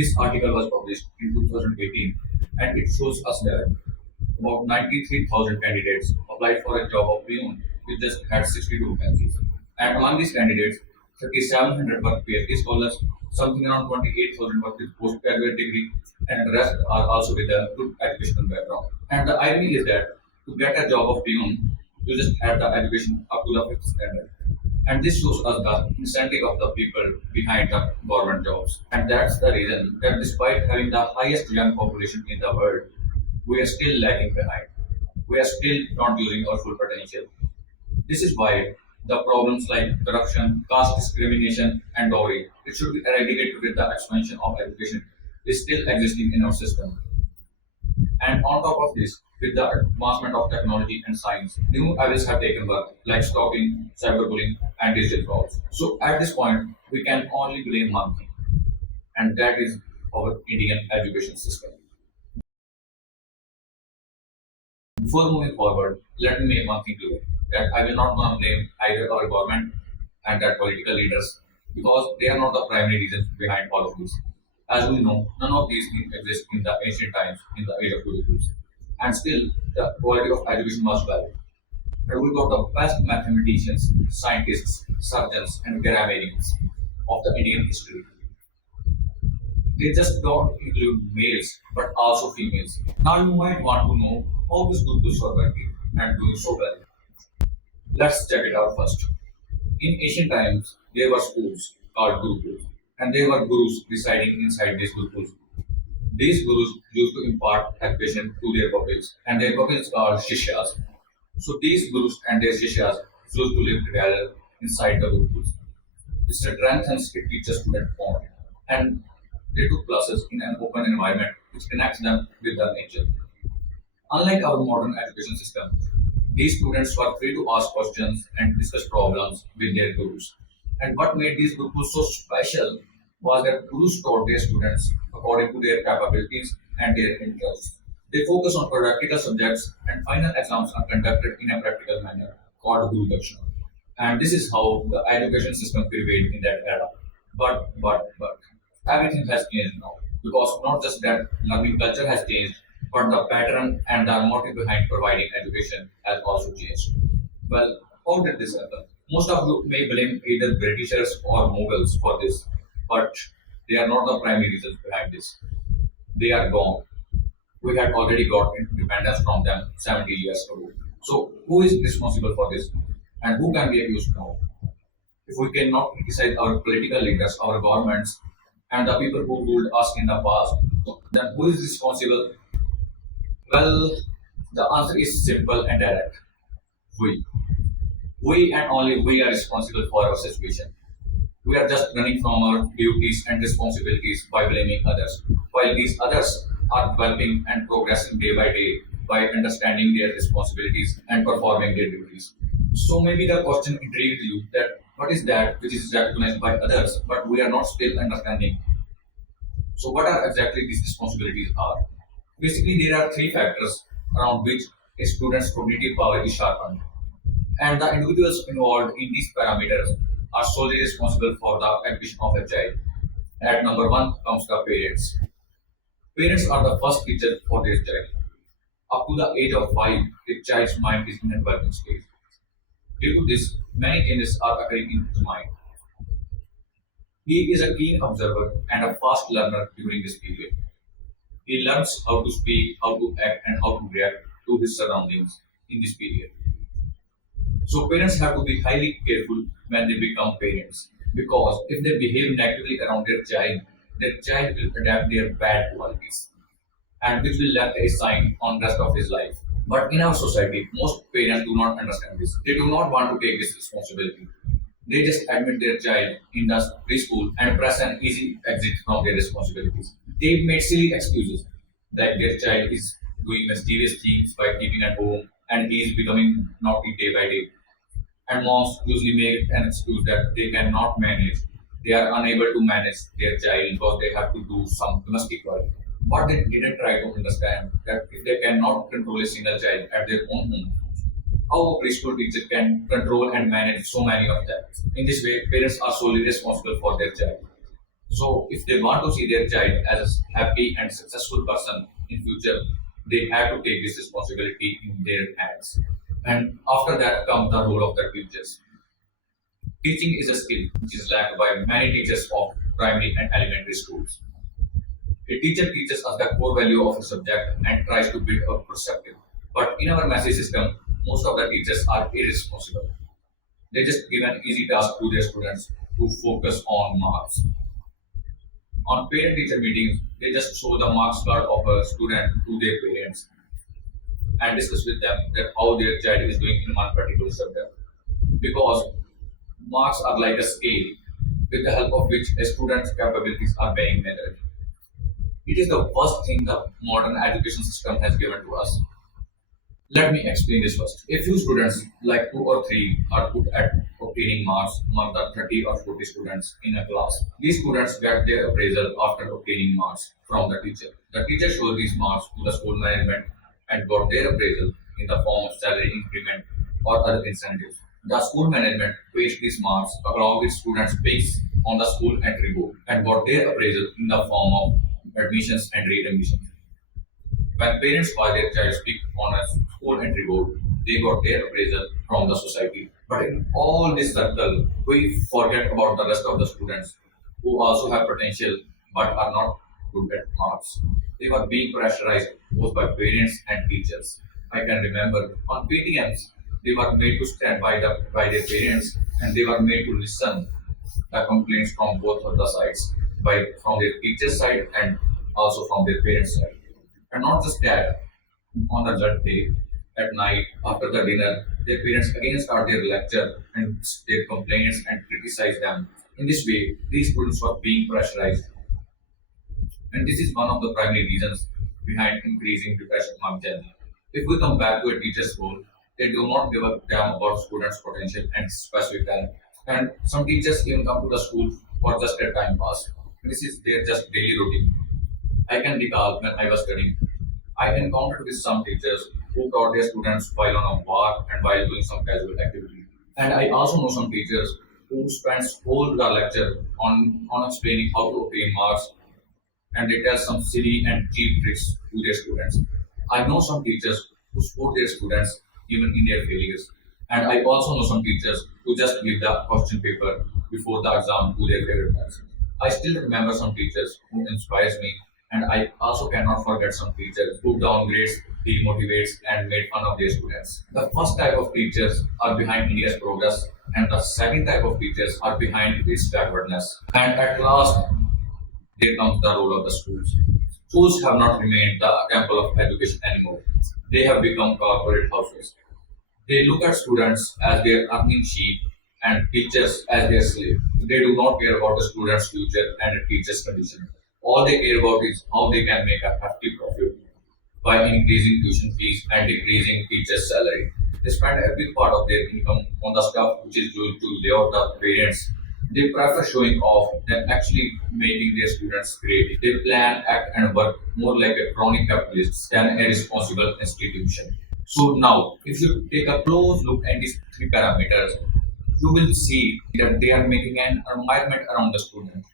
This article was published in 2018 and it shows us that about 93,000 candidates applied for a job of peon. We just had 62 vacancies. And among these candidates, 3,700 were PhD scholars, something around 28,000 were with postgraduate degree, and the rest are also with a good educational background. And the irony is that to get a job of peon, you just have the education up to the fifth standard. And this shows us the incentive of the people behind the government jobs. And that's the reason that despite having the highest young population in the world, we are still lagging behind. We are still not using our full potential. This is why the problems like corruption, caste discrimination, and dowry, it should be eradicated with the expansion of education, is still existing in our system. And on top of this, with the advancement of technology and science, new areas have taken birth, like stalking, cyberbullying, and digital frauds. So at this point, we can only blame one thing, and that is our Indian education system. Before moving forward, let me make one thing clear that I will not gonna blame either our government and their political leaders because they are not the primary reasons behind all of this. As we know, none of these things exist in the ancient times, in the age of curriculums. And still, the quality of education was well. And we got the best mathematicians, scientists, surgeons, and grammarians of the Indian history. They just don't include males, but also females. Now you might want to know how this Gurukuls are working and doing so well. Let's check it out first. In ancient times, there were schools called Gurukuls, and there were gurus residing inside these Gurukuls. These gurus used to impart education to their pupils, and their pupils are shishyas. So these gurus and their shishyas used to live together inside the Gurukuls. It strengthens a teacher-student bond, and they took classes in an open environment which connects them with the nature. Unlike our modern education system, these students were free to ask questions and discuss problems with their gurus. And what made these gurus so special was that gurus taught their students according to their capabilities and their interests. They focus on practical subjects and final exams are conducted in a practical manner called Guru Dakshina. And this is how the education system prevailed in that era. But everything has changed now because not just that learning culture has changed, but the pattern and the motive behind providing education has also changed. Well, how did this happen? Most of you may blame either Britishers or Mughals for this, but they are not the primary reasons behind this. They are gone. We had already got independence from them 70 years ago. So, who is responsible for this? And who can be accused now? If we cannot criticize our political leaders, our governments, and the people who ruled us in the past, then who is responsible? Well, the answer is simple and direct. We. We and only we are responsible for our situation. We are just running from our duties and responsibilities by blaming others, while these others are developing and progressing day by day by understanding their responsibilities and performing their duties. So maybe the question intrigued you that what is that which is recognized by others, but we are not still understanding. So what are exactly these responsibilities are? Basically, there are three factors around which a student's cognitive power is sharpened, and the individuals involved in these parameters are solely responsible for the education of a child. At number one comes the parents. Parents are the first teacher for their child. Up to the age of 5, a child's mind is in a developing stage. Due to this, many changes are occurring in his mind. He is a keen observer and a fast learner during this period. He learns how to speak, how to act, and how to react to his surroundings in this period. So parents have to be highly careful when they become parents because if they behave negatively around their child will adapt their bad qualities and which will left a sign on rest of his life. But in our society, most parents do not understand this. They do not want to take this responsibility. They just admit their child in the preschool and press an easy exit from their responsibilities. They made silly excuses that their child is doing mysterious things by keeping at home and he is becoming naughty day by day. And moms usually make an excuse that they cannot manage. They are unable to manage their child because they have to do some domestic work. But they didn't try to understand that if they cannot control a single child at their own home, how a preschool teacher can control and manage so many of them. In this way, parents are solely responsible for their child. So if they want to see their child as a happy and successful person in future, they have to take this responsibility in their hands. And after that comes the role of the teachers. Teaching is a skill which is lacked by many teachers of primary and elementary schools. A teacher teaches us the core value of a subject and tries to build a perceptive. But in our message system, most of the teachers are irresponsible. They just give an easy task to their students to focus on marks. On parent teacher meetings, they just show the marks card of a student to their parents and discuss with them that how their child is doing in one particular subject. Because marks are like a scale with the help of which a student's capabilities are being measured. It is the first thing the modern education system has given to us. Let me explain this first. A few students, like two or three, are put at obtaining marks among the 30 or 40 students in a class. These students get their appraisal after obtaining marks from the teacher. The teacher shows these marks to the school management and got their appraisal in the form of salary increment or other incentives. The school management placed these marks along with students' picks on the school entry board and got their appraisal in the form of admissions and readmissions. When parents buy their child's pick on a school entry board, they got their appraisal from the society. But in all this circle, we forget about the rest of the students who also have potential but are not good at marks. They were being pressurized both by parents and teachers. I can remember on PTMs, they were made to stand by their parents and they were made to listen the complaints from both of the sides, from their teacher's side and also from their parents' side. And not just that, on the third day, at night, after the dinner, their parents again start their lecture and their complaints and criticize them. In this way, these students were being pressurized. And this is one of the primary reasons behind increasing depression among Gen Z. If we come back to a teacher's role, they do not give a damn about students' potential and specific talent. And some teachers even come to the school for just a time pass. This is their just daily routine. I can recall when I was studying, I encountered with some teachers who taught their students while on a walk and while doing some casual activity. And I also know some teachers who spends whole the lecture on explaining how to obtain marks and they tell some silly and cheap tricks to their students. I know some teachers who support their students even in their failures. And I also know some teachers who just give the question paper before the exam to their favorite ones. I still remember some teachers who inspires me, and I also cannot forget some teachers who downgrades, demotivates, and made fun of their students. The first type of teachers are behind India's progress, and the second type of teachers are behind its backwardness. And at last, there comes the role of the schools. Schools have not remained the temple of education anymore. They have become corporate houses. They look at students as their earning sheep and teachers as their slave. They do not care about the student's future and the teacher's condition. All they care about is how they can make a hefty profit by increasing tuition fees and decreasing teachers' salary. They spend a big part of their income on the stuff which is due to lay out the parents. They prefer showing off than actually making their students great. They plan, act, and work more like a crony capitalist than a responsible institution. So now, if you take a close look at these three parameters, you will see that they are making an environment around the student.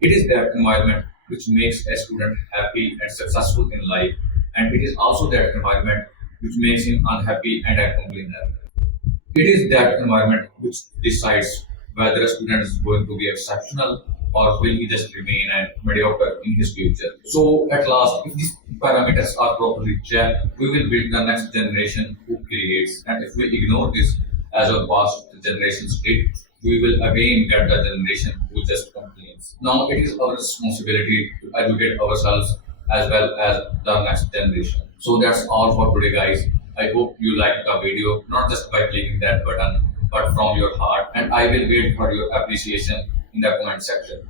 It is that environment which makes a student happy and successful in life, and it is also that environment which makes him unhappy and a complainer. It is that environment which decides whether a student is going to be exceptional or will he just remain a mediocre in his future. So at last, if these parameters are properly checked, we will build the next generation who creates. And if we ignore this as our past generations did, we will again get the generation who just complains. Now it is our responsibility to educate ourselves as well as the next generation. So that's all for today, guys. I hope you liked the video, not just by clicking that button, but from your heart. And I will wait for your appreciation in the comment section.